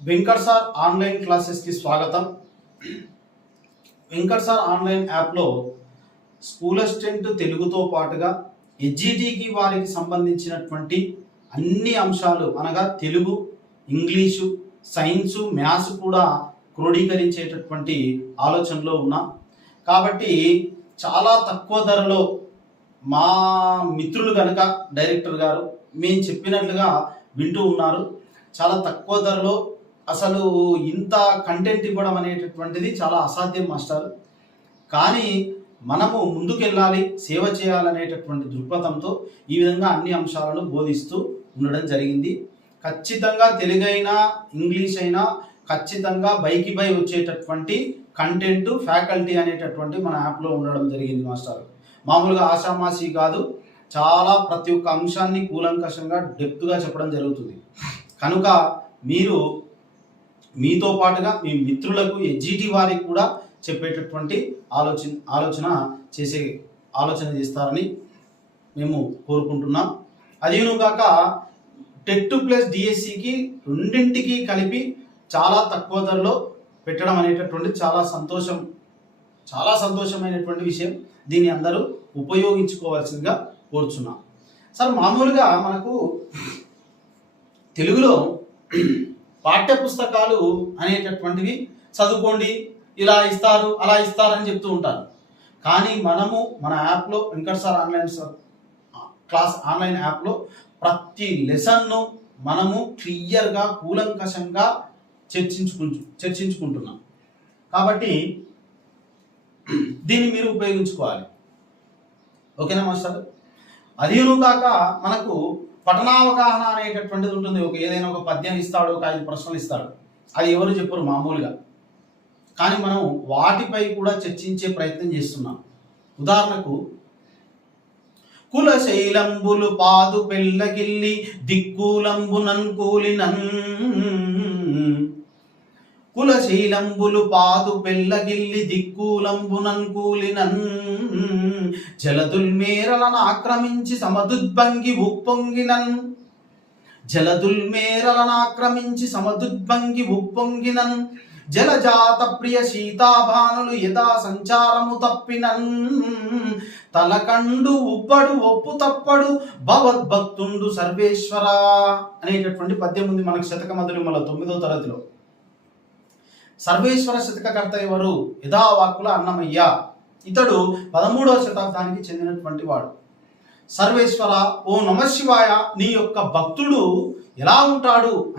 Venkat sir online క్లాసెస్కి స్వాగతం. Venkat sir online యాప్లో స్కూల్ అసిస్టెంట్ తెలుగుతో పాటుగా ఎడ్జిటికి వారికి సంబంధించినటువంటి అన్ని అంశాలు అనగా తెలుగు ఇంగ్లీషు సైన్సు మ్యాథ్స్ కూడా క్రోడీకరించేటటువంటి ఆలోచనలో ఉన్నాం. కాబట్టి చాలా తక్కువ ధరలో మా మిత్రులు కనుక డైరెక్టర్ గారు మేము చెప్పినట్లుగా వింటూ ఉన్నారు. చాలా తక్కువ ధరలో అసలు ఇంత కంటెంట్ ఇవ్వడం అనేటటువంటిది చాలా అసాధ్యం మాస్టర్. కానీ మనము ముందుకెళ్ళాలి సేవ చేయాలనేటటువంటి దృక్పథంతో ఈ విధంగా అన్ని అంశాలను బోధిస్తూ ఉండడం జరిగింది. ఖచ్చితంగా తెలుగైనా ఇంగ్లీష్ అయినా ఖచ్చితంగా బైకి బై వచ్చేటటువంటి కంటెంట్ ఫ్యాకల్టీ అనేటటువంటి మన యాప్లో ఉండడం జరిగింది మాస్టర్. మామూలుగా ఆషామాషి కాదు చాలా ప్రతి ఒక్క అంశాన్ని కూలంకషంగా డెప్త్గా చెప్పడం జరుగుతుంది. కనుక మీరు మీతో పాటుగా మీ మిత్రులకు ఎడ్జిటి వారికి కూడా చెప్పేటటువంటి ఆలోచన ఆలోచన చేసే ఆలోచన చేస్తారని మేము కోరుకుంటున్నాం. అదేను కాక టెట్ ప్లస్ డిఎస్సికి రెండింటికి కలిపి చాలా తక్కువ ధరలో పెట్టడం అనేటటువంటి చాలా సంతోషం చాలా సంతోషమైనటువంటి విషయం. దీన్ని అందరూ ఉపయోగించుకోవాల్సిందిగా కోరుచున్నాం. సార్ మామూలుగా మనకు తెలుగులో పాఠ్య పుస్తకాలు అనేటటువంటివి చదువుకోండి ఇలా ఇస్తారు అలా ఇస్తారని చెప్తూ ఉంటారు. కానీ మనము మన యాప్లో Venkat sir online sir class online యాప్లో ప్రతి లెసన్ను మనము క్లియర్గా కూలంకషంగా చర్చించుకుంటు చర్చించుకుంటున్నాం. కాబట్టి దీన్ని మీరు ఉపయోగించుకోవాలి. ఓకేనా మాస్టర్? అదీను కాక మనకు పఠనావగాహన అనేటటువంటిది ఉంటుంది. ఒక ఏదైనా ఒక పద్యం ఇస్తాడు ఒక ఐదు ప్రశ్నలు ఇస్తాడు. అది ఎవరు చెప్పరు? మామూలుగా. కానీ మనం వాటిపై కూడా చర్చించే ప్రయత్నం చేస్తున్నాం. ఉదాహరణకు కులశైలంబులు పాదు పెళ్ళగిల్లి దిక్కులంబు నన్కూలినన్ కులశీలంబులు పాదు పెళ్ళగిల్లి దిక్కులంబునంకూలినన్ జలదుల్మేరలను ఆక్రమించి సమదుద్భంగి ఉప్పొంగినన్. జలదుల్మేరలను ఆక్రమించి సమదుద్భంగి ఉప్పొంగినన్. జలజాత ప్రియ సీతాభానులు యథా సంచారము తప్పినన్. తలకండు ఉబ్బడు ఒప్పు తప్పడు భగవద్భక్తుండు సర్వేశ్వర అనేటటువంటి పద్యం ఉంది మనకు శతక మధురిమల తొమ్మిదో తరగతిలో. సర్వేశ్వర శతకకర్త ఎవరు? యథావాకుల అన్నమయ్య. ఇతడు పదమూడవ శతాబ్దానికి చెందినటువంటి వాడు. సర్వేశ్వర ఓ నమశివాయ నీ యొక్క భక్తుడు ఎలా ఉంటాడు?